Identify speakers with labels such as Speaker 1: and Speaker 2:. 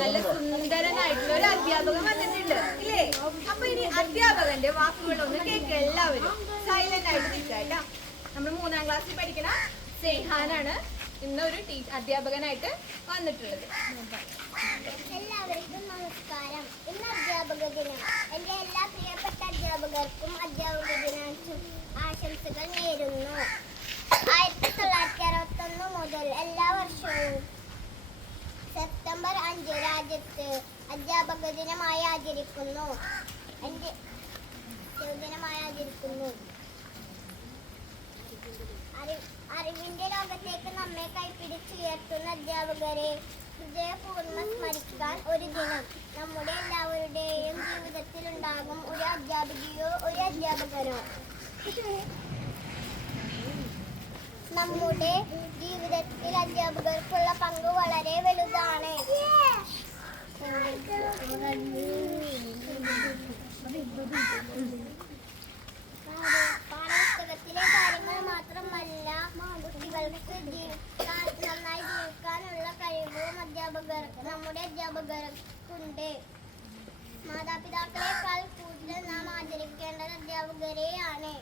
Speaker 1: നല്ല സുന്ദരനായിട്ടുള്ള ഒരു അധ്യാപകൻ വന്നിട്ടുണ്ട്. ഇല്ലേ? അപ്പൊ ഇനി അധ്യാപകന്റെ വാക്കുകളൊന്ന് കേൾക്കുക എല്ലാവരും. സൈലന്റ് ആയിട്ട് നിൽക്കാട്ടാ നമ്മൾ മൂന്നാം ക്ലാസ്സിൽ പഠിക്കണ സേഹാനാണ് ഇന്നൊരു ടീ അധ്യാപകനായിട്ട് വന്നിട്ടുള്ളത്.
Speaker 2: എല്ലാവർക്കും നമസ്കാരം. ഇന്ന് അധ്യാപക ദിനം. എന്റെ എല്ലാ പ്രിയപ്പെട്ട അധ്യാപകർക്കും അധ്യാപക രാജ്യത്ത് അധ്യാപക ദിനമായി ആചരിക്കുന്നു ദിനമായി ആചരിക്കുന്നു. അറിവിന്റെ ലോകത്തേക്ക് നമ്മെ കൈപ്പിടിച്ചുയർത്തുന്ന അധ്യാപകരെ ഹൃദയപൂർവം സ്മരിക്കാൻ ഒരു ദിനം നമ്മുടെ എല്ലാവരുടെയും ജീവിതത്തിൽ ഉണ്ടാകും. ഒരു അധ്യാപികയോ ഒരു അധ്യാപകരോ നമ്മുടെ ജീവിതത്തിൽ അധ്യാപകർക്കുള്ള പാഠപുസ്തകത്തിലെ കാര്യങ്ങൾ മാത്രമല്ല കുട്ടികൾക്ക് നന്നായി ജീവിക്കാനുള്ള കഴിവും അധ്യാപകർ നമ്മുടെ അധ്യാപകർക്കുണ്ട്. മാതാപിതാക്കളെക്കാൾ കൂടുതൽ നാം ആദരിക്കേണ്ടത് അധ്യാപകരെയാണ്.